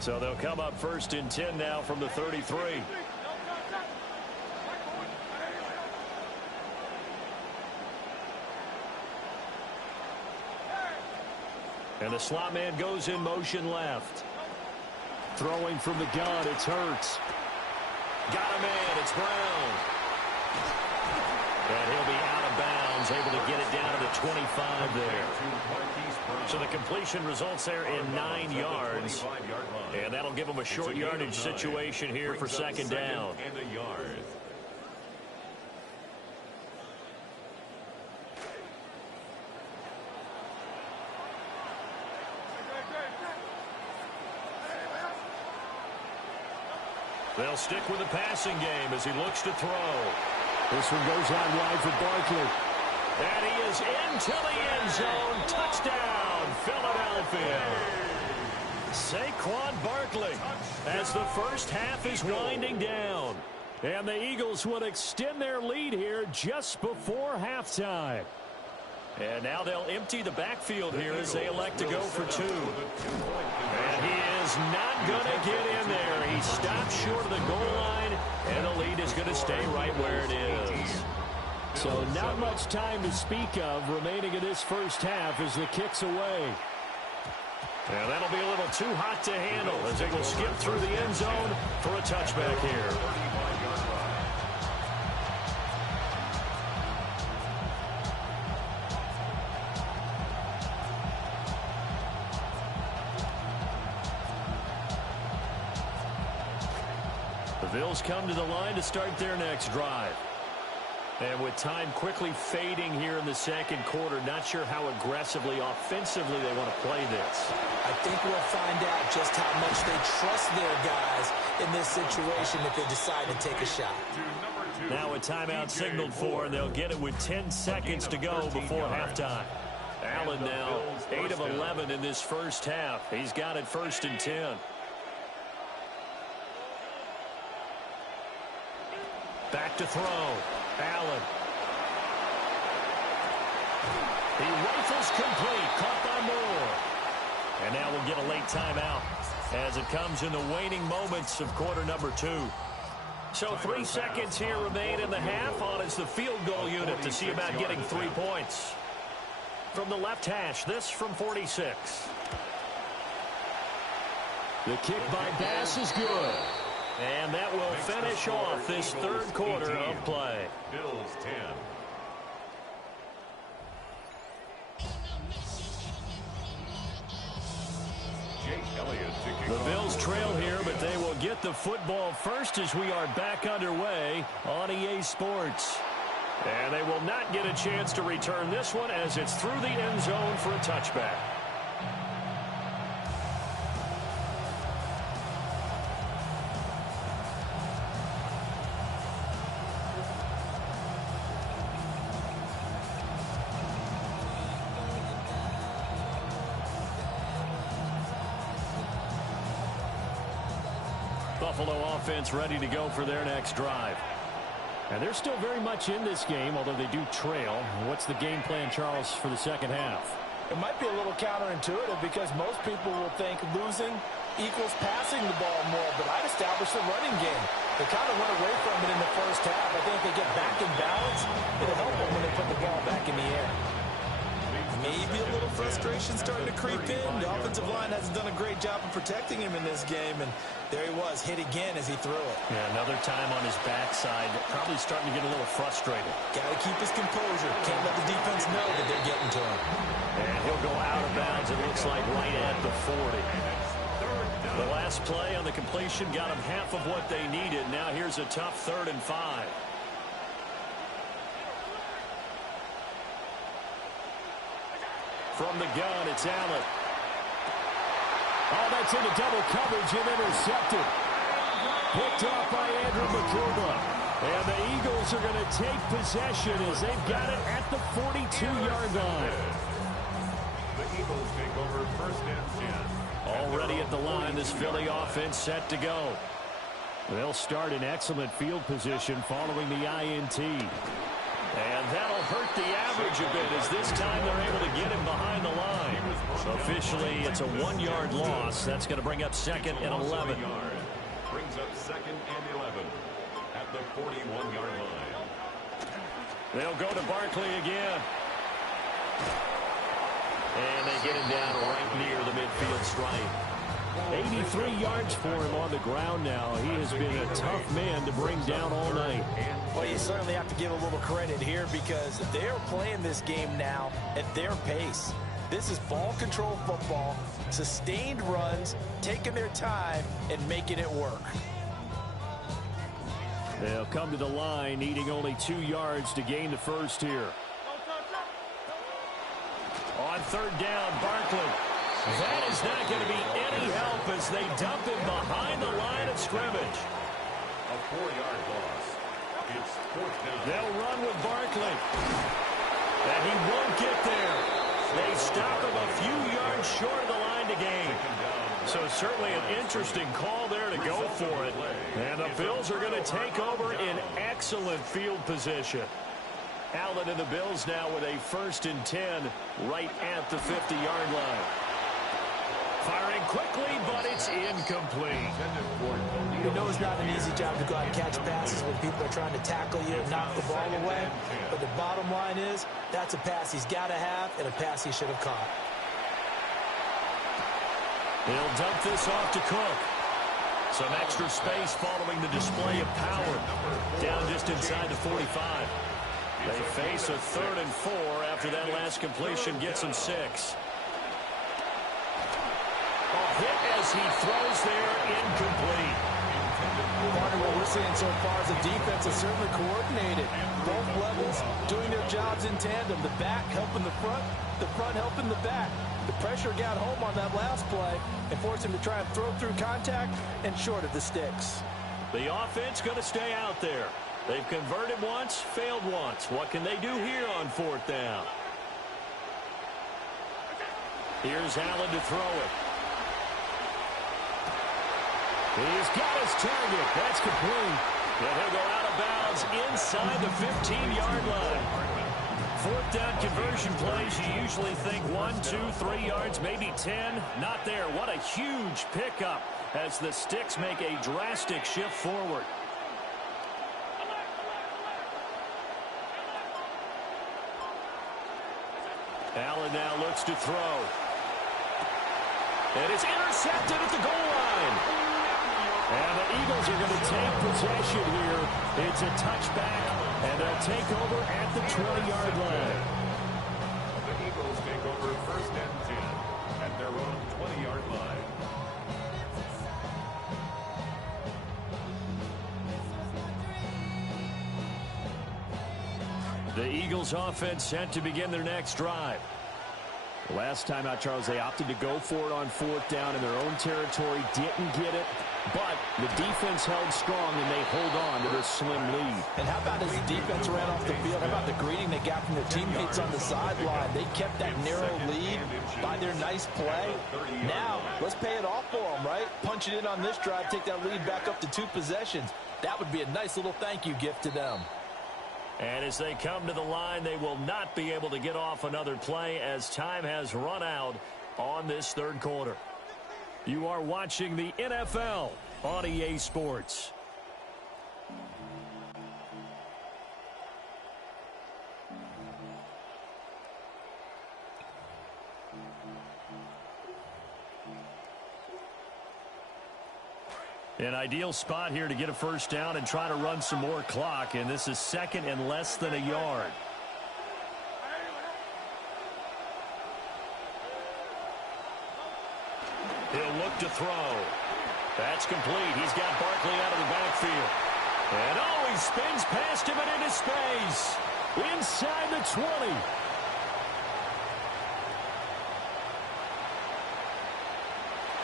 So they'll come up 1st and 10 now from the 33. And the slot man goes in motion left. Throwing from the gun, it's Hurts. Got a man, it's Brown. And he'll be out of bounds, able to get it down to the 25 there. So the completion results there in 9 yards. And that'll give them a short yardage situation here for 2nd down. And a yard. They'll stick with the passing game as he looks to throw. This one goes out wide for Barkley. And he is into the end zone. Touchdown, Philadelphia. Saquon Barkley as the first half is winding down. And the Eagles would extend their lead here just before halftime. And now they'll empty the backfield here as they elect to go for two. And he is not going to get in there. He stopped short of the goal line, and the lead is going to stay right where it is. So not much time to speak of remaining in this first half as the kick's away. And that'll be a little too hot to handle as they will skip through the end zone for a touchback here. The Bills come to the line to start their next drive. And with time quickly fading here in the second quarter, not sure how aggressively, offensively they want to play this. I think we'll find out just how much they trust their guys in this situation if they decide to take a shot. Now a timeout signaled for, and they'll get it with 10 seconds to go before halftime. Allen now 8 of 11 in this first half. He's got it 1st and 10. Back to throw. Allen. He rifles complete. Caught by Moore. And now we'll get a late timeout as it comes in the waning moments of quarter number 2. So 3 seconds here remain in the half. On is the field goal unit to see about getting 3 points. From the left hash, this from 46. The kick by Bass is good. And that will finish off this third quarter of play. Bills 10. The Bills trail here, but they will get the football first as we are back underway on EA Sports. And they will not get a chance to return this one as it's through the end zone for a touchback. Buffalo offense ready to go for their next drive. And they're still very much in this game, although they do trail. What's the game plan, Charles, for the second half? It might be a little counterintuitive because most people will think losing equals passing the ball more, but I'd establish the running game. They kind of went away from it in the first half. I think if they get back in balance, it'll help them when they put the ball back in the air. Maybe a little frustration starting to creep in. The offensive line hasn't done a great job of protecting him in this game, and there he was, hit again as he threw it. Yeah, another time on his backside, probably starting to get a little frustrated. Got to keep his composure. Can't let the defense know that they're getting to him. And he'll go out of bounds, it looks like, right at the 40. The last play on the completion got him half of what they needed. Now here's a tough 3rd and 5. From the gun, it's Allen. Oh, that's into double coverage and intercepted. Picked off by Andrew Makuba. And the Eagles are going to take possession as they've got it at the 42-yard line. The Eagles take over 1st and 10. Already at the line, this Philly offense set to go. They'll start in excellent field position following the INT. And that'll hurt the average a bit as this time they're able to get him behind the line. So officially, it's a 1-yard loss. That's going to bring up 2nd and 11. Brings up 2nd and 11 at the 41-yard line. They'll go to Barkley again. And they get him down right near the midfield stripe. 83 yards for him on the ground now. He has been a tough man to bring down all night. Well, you certainly have to give a little credit here because they're playing this game now at their pace. This is ball control football, sustained runs, taking their time, and making it work. They'll come to the line, needing only 2 yards to gain the first here. On 3rd down, Barkley. That is not going to be any help as they dump him behind the line of scrimmage. 4-yard loss. It's 4th down. They'll run with Barkley. And he won't get there. They stop him a few yards short of the line to gain. So certainly an interesting call there to go for it. And the Bills are going to take over in excellent field position. Allen and the Bills now with a 1st and 10 right at the 50-yard line. Firing quickly, but it's incomplete. You know it's not an easy job to go out and catch passes when people are trying to tackle you and knock the ball away. But the bottom line is that's a pass he's got to have and a pass he should have caught. He'll dump this off to Cook. Some extra space following the display of power. Down just inside the 45. They face a 3rd and 4 after that last completion gets them 6. A hit as he throws there, incomplete. Partner, what we're seeing so far is the defense is certainly coordinated. Both levels doing their jobs in tandem. The back helping the front helping the back. The pressure got home on that last play and forced him to try and throw through contact and short of the sticks. The offense going to stay out there. They've converted once, failed once. What can they do here on 4th down? Here's Allen to throw it. He's got his target. That's complete. And he'll go out of bounds inside the 15-yard line. 4th down conversion plays, you usually think 1, 2, 3 yards, maybe 10. Not there. What a huge pickup as the Sticks make a drastic shift forward. Allen now looks to throw. And it's intercepted at the goal line. And the Eagles are going to take possession here. It's a touchback, and they'll take over at the 20-yard line. The Eagles take over 1st and 10 at their own 20-yard line. The Eagles offense set to begin their next drive. Last time out, Charles, they opted to go for it on 4th down in their own territory. Didn't get it, but the defense held strong, and they hold on to this slim lead. And how about as the defense ran off the field? How about the greeting they got from their teammates on the sideline? They kept that narrow lead by their nice play. Now, let's pay it off for them, right? Punch it in on this drive, take that lead back up to 2 possessions. That would be a nice little thank you gift to them. And as they come to the line, they will not be able to get off another play as time has run out on this 3rd quarter. You are watching the NFL on EA Sports. An ideal spot here to get a 1st down and try to run some more clock, and this is 2nd and less than a yard. He'll look to throw. That's complete. He's got Barkley out of the backfield. And he spins past him and into space. Inside the 20.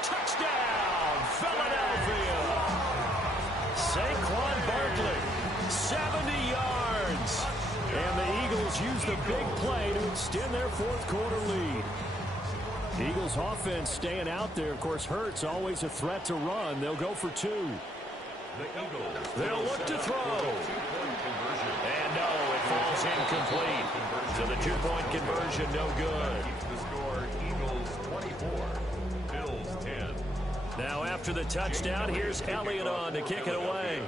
Touchdown, Philadelphia. Saquon Barkley, 70 yards. And the Eagles use the big play to extend their 4th quarter lead. Eagles offense staying out there. Of course, Hurts always a threat to run. They'll go for 2. The Eagles. They'll look to throw. And no, it falls incomplete. So the 2-point conversion, no good. The score, Eagles 24, Bills 10. Now after the touchdown, here's Elliott on to kick it away.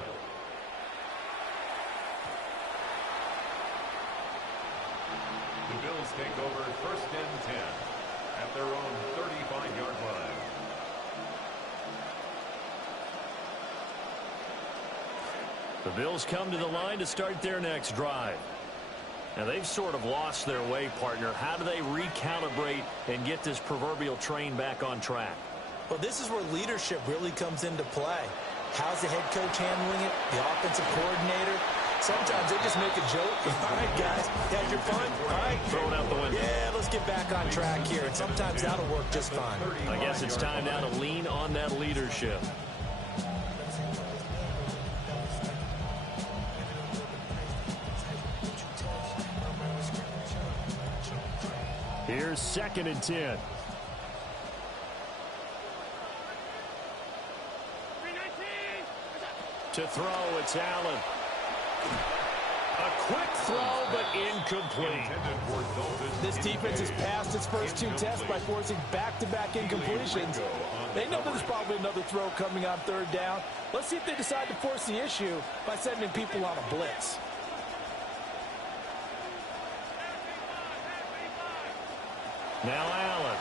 The Bills take over 1st and 10 at their own 35-yard line. The Bills come to the line to start their next drive. Now, they've sort of lost their way, partner. How do they recalibrate and get this proverbial train back on track? Well, this is where leadership really comes into play. How's the head coach handling it? The offensive coordinator? Sometimes they just make a joke. All right, guys, had your fun? All right. Throw it out the window. Yeah, let's get back on track here. And sometimes that'll work just fine. I guess it's time now to lean on that leadership. Here's 2nd and 10. To throw, it's Allen. A quick throw, but incomplete. This defense has passed its first 2 tests by forcing back-to-back incompletions. They know there's probably another throw coming on 3rd down. Let's see if they decide to force the issue by sending people on a blitz. Now Allen.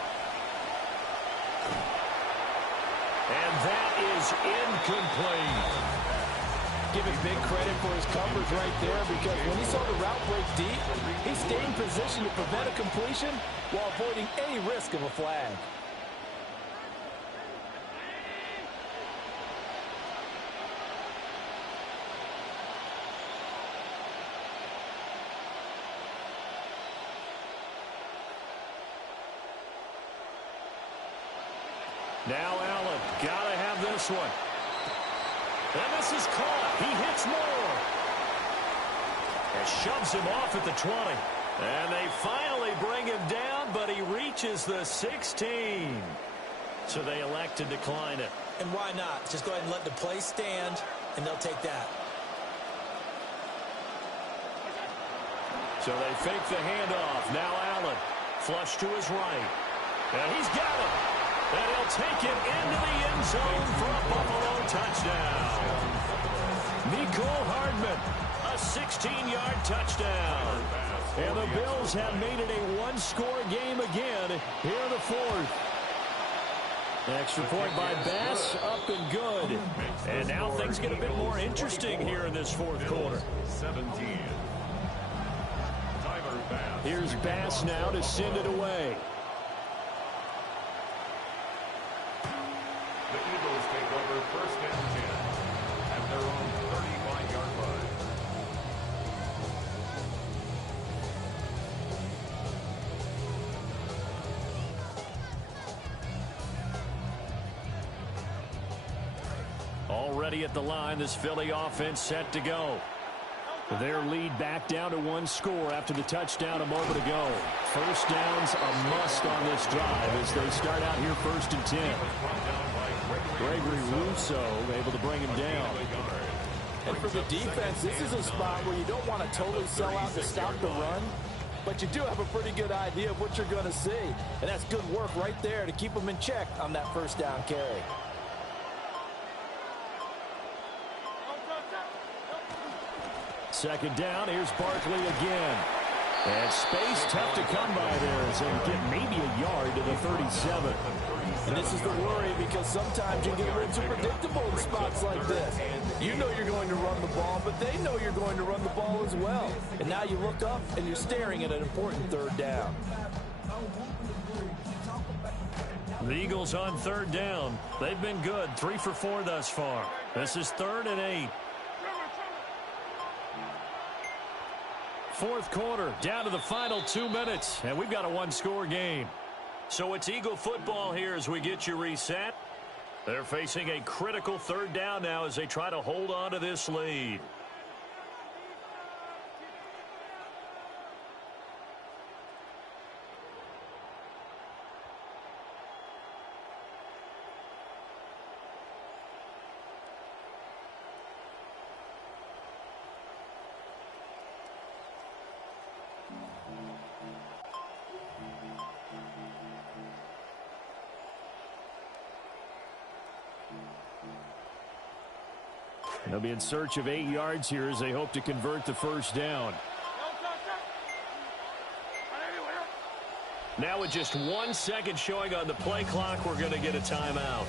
And that is incomplete. Give him big credit for his coverage right there, because when he saw the route break deep, he stayed in position to prevent a completion while avoiding any risk of a flag. Now Allen, gotta have this one. And this is caught. He hits more. And shoves him off at the 20. And they finally bring him down, but he reaches the 16. So they elect to decline it. And why not? Just go ahead and let the play stand, and they'll take that. So they fake the handoff. Now Allen, flush to his right. And he's got it. And he'll take it into the end zone for a Buffalo touchdown. Mecole Hardman, a 16-yard touchdown. And the Bills have made it a one-score game again here in the 4th. Extra point by Bass, up and good. And now things get a bit more interesting here in this 4th quarter. 17. Here's Bass now to send it away. The Eagles take over 1st and 10 at their own 35-yard line. Already at the line, this Philly offense set to go. Their lead back down to 1 score after the touchdown a moment ago. First down's a must on this drive as they start out here 1st and 10. Gregory Rousseau able to bring him down. And for the defense, this is a spot where you don't want to totally sell out to stop the run, but you do have a pretty good idea of what you're going to see. And that's good work right there to keep them in check on that first down carry. Second down, here's Barkley again. And space tough to come by there as they get maybe a yard to the 37. And this is the worry, because sometimes you get a little too predictable in spots like this. You know you're going to run the ball, but they know you're going to run the ball as well. And now you look up and you're staring at an important 3rd down. The Eagles on 3rd down. They've been good, 3 for 4 thus far. This is 3rd and 8. 4th quarter, down to the final 2 minutes, and we've got a one-score game. So it's Eagle football here as we get you reset. They're facing a critical 3rd down now as they try to hold on to this lead. They'll be in search of 8 yards here as they hope to convert the first down. Now with just 1 second showing on the play clock, we're going to get a timeout.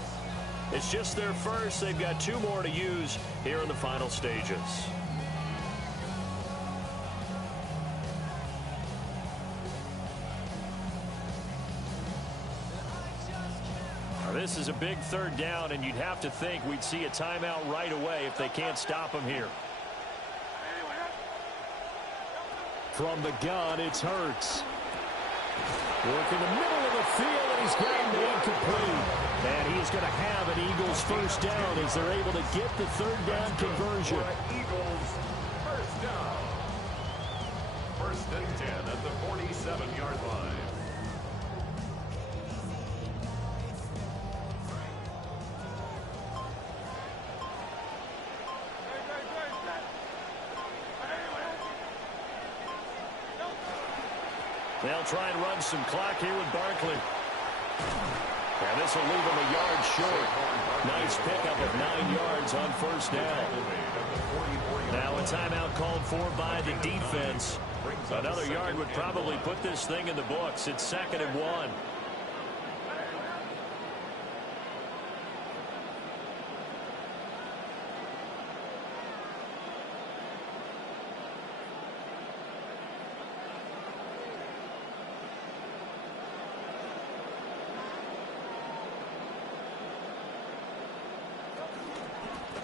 It's just their first. They've got 2 more to use here in the final stages. This is a big 3rd down, and you'd have to think we'd see a timeout right away if they can't stop him here. From the gun, it's Hurts. Work in the middle of the field, and he's got him to incomplete. And he's going to have an Eagles first down as they're able to get the 3rd down conversion. Eagles first down. 1st and 10 at the 47-yard line. They'll try and run some clock here with Barkley. And this will leave him a yard short. Nice pickup of 9 yards on first down. Now a timeout called for by the defense. Another yard would probably put this thing in the books. It's 2nd and 1.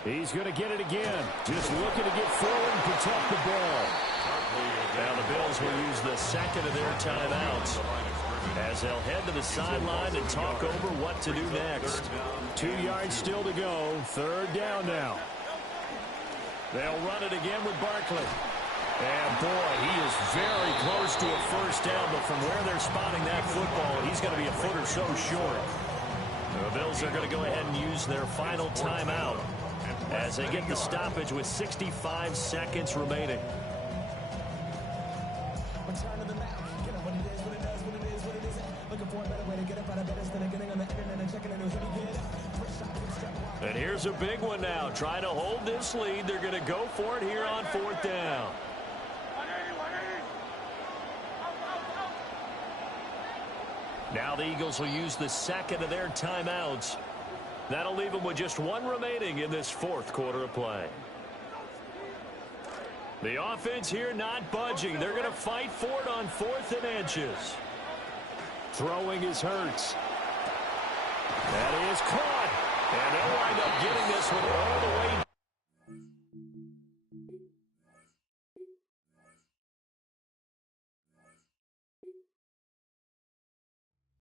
He's going to get it again. Just looking to get forward and protect the ball. Now the Bills will use the 2nd of their timeouts as they'll head to the sideline and talk over what to do next. 2 yards still to go. 3rd down now. They'll run it again with Barkley. And boy, he is very close to a first down, but from where they're spotting that football, he's going to be a foot or so short. The Bills are going to go ahead and use their final timeout as they get the stoppage with 65 seconds remaining. And here's a big one now. Trying to hold this lead. They're going to go for it here on 4th down. Now the Eagles will use the 2nd of their timeouts. That'll leave them with just 1 remaining in this 4th quarter of play. The offense here not budging. They're going to fight for it on 4th and inches. Throwing is Hurts. That is caught. And they'll wind up getting this one all the way